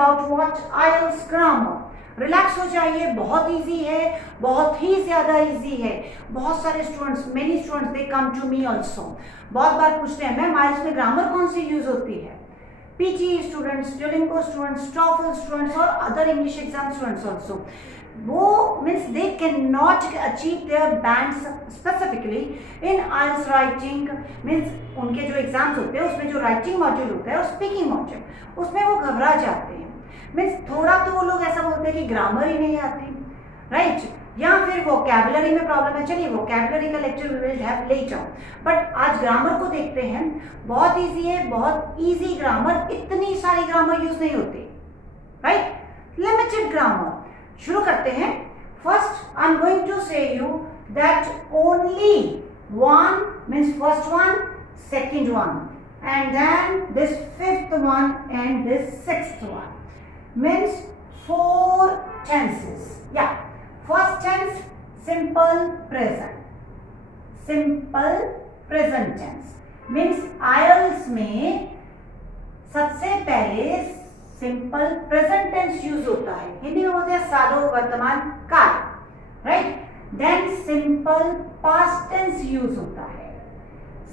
About what? IELTS grammar. Relax हो जाइए, बहुत इजी है, बहुत ही ज्यादा इजी है। बहुत सारे students, many students they come to me also, बहुत बार पूछते हैं मैम आईएलटीएस में ग्रामर कौन सी यूज होती है? PT students, Duolingo students, TOEFL students और other English exam students also, वो means they can not achieve their bands specifically in IELTS writing. Means उनके जो एग्जाम्स होते हैं उसमें जो राइटिंग मॉड्यूल होता है और स्पीकिंग मॉड्यूल, उसमें वो घबरा जाते हैं। मीन्स थोड़ा तो वो लोग ऐसा बोलते हैं कि ग्रामर ही नहीं आती, राइट, या फिर वोकैबुलरी में प्रॉब्लम है। चलिए वोकैबुलरी का lecture we will have later, but आज ग्रामर को देखते हैं। बहुत इजी है, बहुत इजी ग्रामर, इतनी सारी ग्रामर यूज नहीं होती, राइट, लिमिटेड ग्रामर। शुरू करते हैं। First I am going to say you that only one means first one, second one, and then this fifth one and this sixth one means 4 tenses. Yeah, first tense simple present, simple present tense means IELTS में सबसे पहले simple present tense use होता है, हिंदी में बोलते हैं सादो वर्तमान काल, right. Then simple past tense use होता है,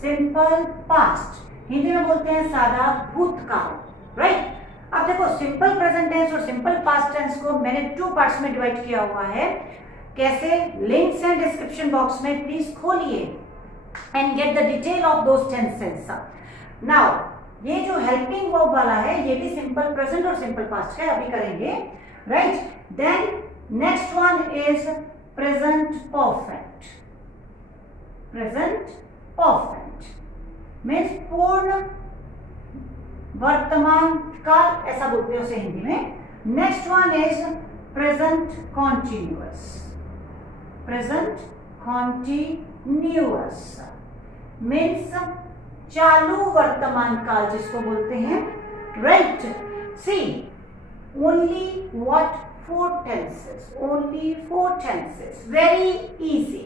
सिंपल पास्ट, हिंदी में बोलते हैं सादा भूतकाल, राइट। अब देखो सिंपल प्रेजेंट टेंस और सिंपल पास्ट टेंस को मैंने 2 पार्ट्स में डिवाइड किया हुआ है। कैसे? लिंक्स हैं डिस्क्रिप्शन बॉक्स में, प्लीज खोलिए and get the detail of those tenses. Now ये जो हेल्पिंग वर्ब वाला है ये भी सिंपल प्रेजेंट और सिंपल पास्ट है, अभी करेंगे, right. Then next one is present perfect, present perfect means पूर्ण वर्तमान काल, ऐसा बोलते हैं उसे हिंदी में। Next one is present continuous, present continuous means चालू वर्तमान काल जिसको बोलते हैं, right. See only what 4 tenses, only 4 tenses, very easy।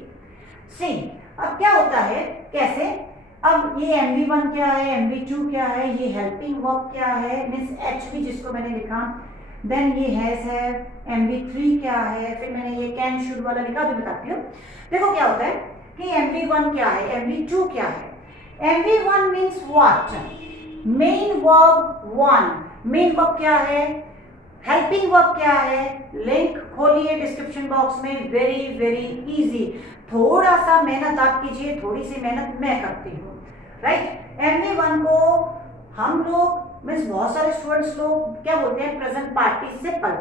सी अब क्या होता है, कैसे? अब ये MV1 क्या है, MV2 क्या है, ये हेल्पिंग वर्ब क्या है, मीन्स HV जिसको मैंने लिखा, देन ये हैज है, MV3 क्या है, फिर मैंने ये कैन शुड वाला लिखा, अभी बताती हूँ। देखो क्या होता है कि MV1 क्या है, MV2 क्या है। MV1 means what? Main verb 1, main verb क्या है, हेल्पिंग वर्ब क्या है, लिंक खोलिए डिस्क्रिप्शन बॉक्स में, वेरी वेरी इजी। थोड़ा सा मेहनत आप कीजिए, थोड़ी सी मेहनत मैं करती हूँ, राइट। MV1 को हम लोग मीन्स बहुत सारे स्टूडेंट्स लोग क्या बोलते हैं, present participle.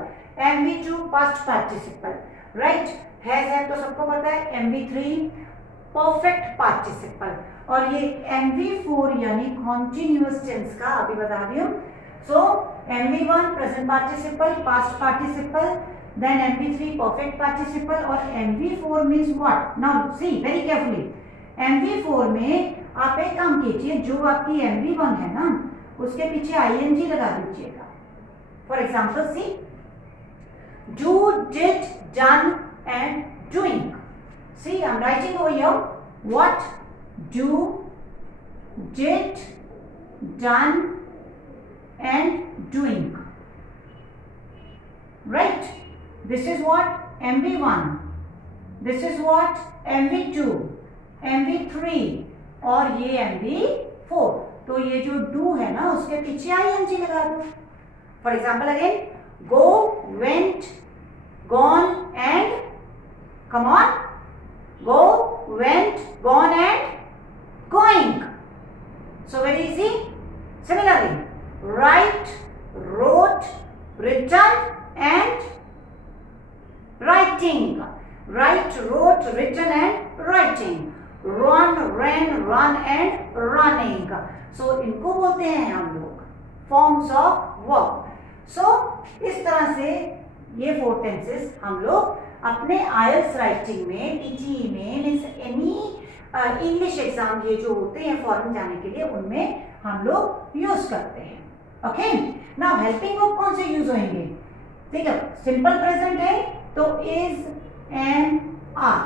MV2 past participle, right. है तो सबको पता है। MV3 परफेक्ट पार्टिसिपल, और ये MV4 यानी कॉन्टिन्यूअस टेंस का अभी बता रही हूँ। So MV1 present participle, past participle, then MV3 perfect participle, और MV4 means what? Now see very carefully, MV4 में आप एक काम कीजिए, जो आपकी MV1 है ना उसके पीछे ING लगा दीजिएगा। For example see do, did, done and doing. See, I'm writing over here what, do, did, done and doing, right? This is what MV1, this is what MV2, MV3 और ये MV4। तो ये जो do है ना उसके पीछे ING लगा दो। For example again, go, went, gone and come on, go, went, gone and going. So very easy. Similarly, write, wrote, written and writing. Write, wrote, written and writing. Run, ran, run and running. So इनको बोलते हैं हम लोग forms of verb. So इस तरह से ये 4 tenses हम लोग अपने IELTS राइटिंग में, PTE में, मीन्स एनी इंग्लिश एग्जाम ये जो होते हैं फॉरेन जाने के लिए, उनमें हम लोग यूज करते हैं। ओके, नाउ हेल्पिंग वर्ब कौन से यूज होंगे? ठीक है, सिंपल प्रेजेंट है तो is, and, are.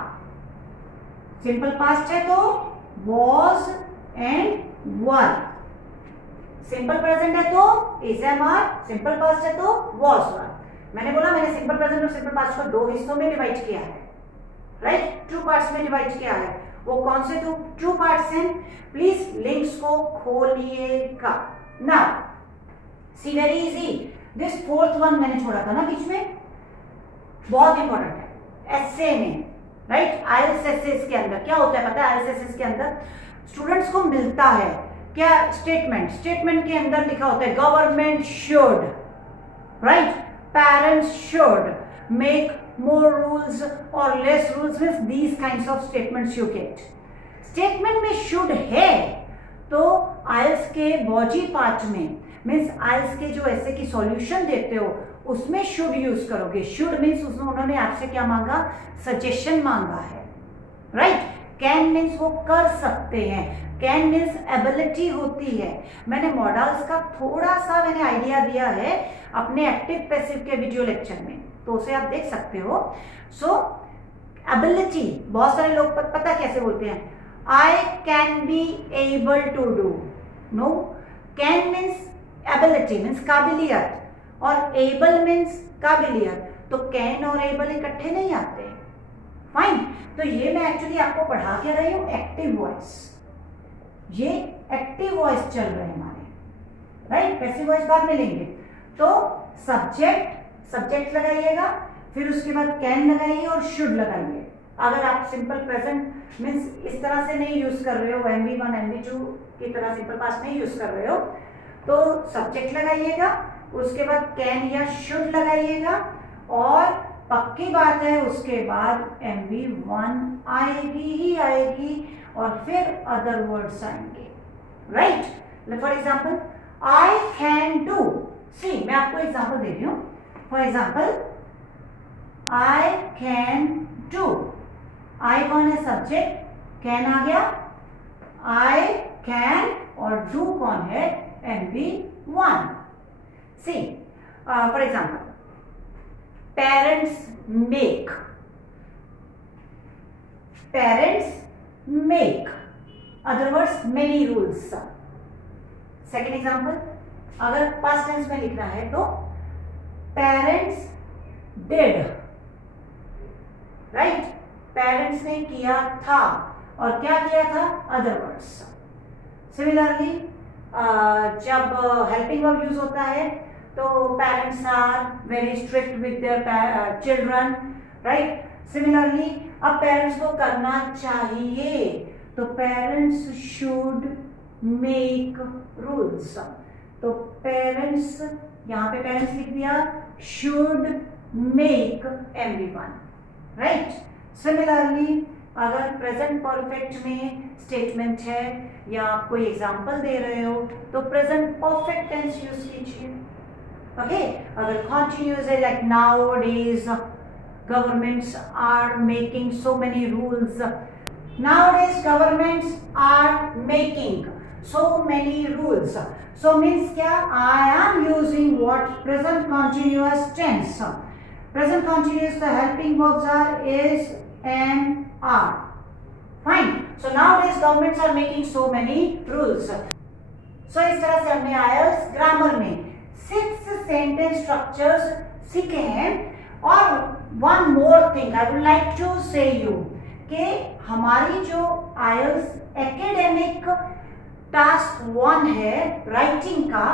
Simple past है तो was and were. Simple present है तो is am are, simple past है तो वॉज वर। मैंने बोला मैंने सिंपल प्रेजेंट और सिंपल पास्ट को दो हिस्सों में डिवाइड किया है, राइट, टू पार्ट्स में डिवाइड किया है। वो कौन से टू पार्ट्स हैं? प्लीज लिंक्स को खोलिएगा। Now see very easy, this fourth one मैंने छोड़ा था ना बीच में, बहुत इंपॉर्टेंट है एस्से में, राइट। आईएलटीएस एस्सेस के अंदर क्या होता है पता है? आईएलटीएस एस्सेस के अंदर स्टूडेंट्स को मिलता है क्या? स्टेटमेंट के अंदर लिखा होता है government should, right, parents should make more rules or less rules, with these kinds of statements you get. Statement में शुड है तो आइल्स के बॉजी पार्ट में मीन्स आइल्स के जो ऐसे की सॉल्यूशन देते हो उसमें शुड यूज करोगे। शुड मीन्स उन्होंने आपसे क्या मांगा? सजेशन मांगा है, राइट। कैन मीन्स वो कर सकते हैं, कैन मीन्स एबिलिटी होती है। मैंने मॉडल्स का थोड़ा सा मैंने आइडिया दिया है अपने एक्टिव पैसिव के वीडियो लेक्चर में, तो उसे आप देख सकते हो। सो एबिलिटी, बहुत सारे लोग पता कैसे बोलते हैं? I can be able to do. No, can means ability means काबिलियत, और एबल मीन्स काबिलियत, तो कैन और एबल इकट्ठे नहीं आते। फाइन, तो ये मैं एक्चुअली आपको पढ़ा के रही हूं एक्टिव वॉइस, ये एक्टिव वॉइस चल रहे हैं हमारे, राइट। पैसिव वॉइस बाद में लेंगे। तो सब्जेक्ट लगाइएगा, फिर उसके बाद कैन लगाइए और शुड लगाइए। अगर आप सिंपल प्रेजेंट मीन्स इस तरह से नहीं यूज कर रहे हो, MV1 MV2 की तरह सिंपल पास्ट नहीं यूज कर रहे हो, तो सब्जेक्ट लगाइएगा, उसके बाद कैन या शुड लगाइएगा, और पक्की बात है उसके बाद MV1 आएगी ही आएगी, और फिर अदर वर्ड्स आएंगे, right. For example I can do, see मैं आपको एग्जाम्पल दे रही हूं। For example, I can do. I कौन है? सब्जेक्ट, can आ गया, I can, और do कौन है? MV1. See, for example, parents make. Other words, many rules. Second example, अगर past tense में लिखना है तो पेरेंट्स डिड, राइट, पेरेंट्स ने किया था, और क्या किया था? Other words. सिमिलरली जब हेल्पिंग वर्ब यूज होता है तो parents are very strict with their children, right. Similarly अब पेरेंट्स को करना चाहिए तो पेरेंट्स शुड मेक रूल्स, तो पेरेंट्स, यहाँ पे पेरेंट्स लिख दिया, should make MV1, right. Similarly अगर प्रेजेंट परफेक्ट में स्टेटमेंट है या आप कोई एग्जांपल दे रहे हो तो प्रेजेंट परफेक्ट टेंस यूज कीजिए, ओके। अगर कॉन्टिन्यूअस है like now days governments are making so many rules, now days governments are making so many rules, so means क्या? I am using what? Present continuous tense. Present continuous, the helping verbs are is and are. Fine. So nowadays governments are making so many rules. So इस तरह से हमने IELTS grammar में 6 sentence structures सीखे हैं। और one more thing I would like to say you कि हमारी जो IELTS एकेडमिक टास्क 1 है राइटिंग का,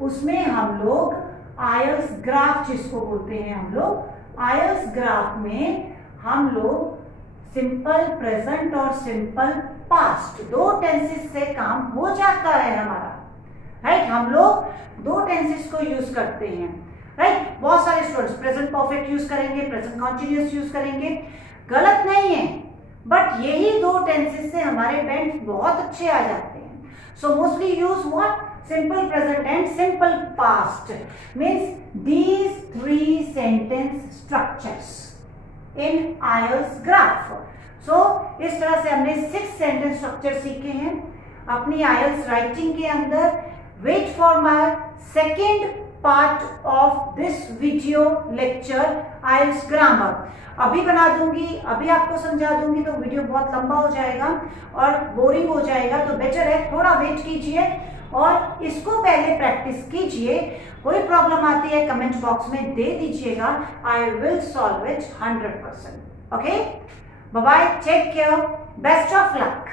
उसमें हम लोग आईएल्स ग्राफ जिसको बोलते हैं, हम लोग आईएल्स ग्राफ में हम लोग सिंपल प्रेजेंट और सिंपल पास्ट दो टेंसेस से काम हो जाता है हमारा, राइट। हम लोग दो टेंसेस को यूज करते हैं, राइट। बहुत सारे स्टूडेंट्स प्रेजेंट परफेक्ट यूज करेंगे, प्रेजेंट कॉन्टिन्यूअस यूज करेंगे, गलत नहीं है, बट यही दो टेंसेस से हमारे बेंड्स बहुत अच्छे आ जाते हैं। So mostly use what? Simple present and simple past. Means these 3 sentence structures in IELTS graph. So इस तरह से हमने 6 sentence structure सीखे हैं अपनी IELTS राइटिंग के अंदर। Wait for my second part of this video lecture IELTS grammar. अभी बना दूंगी, अभी आपको समझा दूंगी तो वीडियो बहुत लंबा हो जाएगा और बोरिंग हो जाएगा, तो बेटर है थोड़ा वेट कीजिए और इसको पहले प्रैक्टिस कीजिए। कोई प्रॉब्लम आती है कमेंट बॉक्स में दे दीजिएगा, I will solve it 100%। Okay, bye bye, take care, best of luck.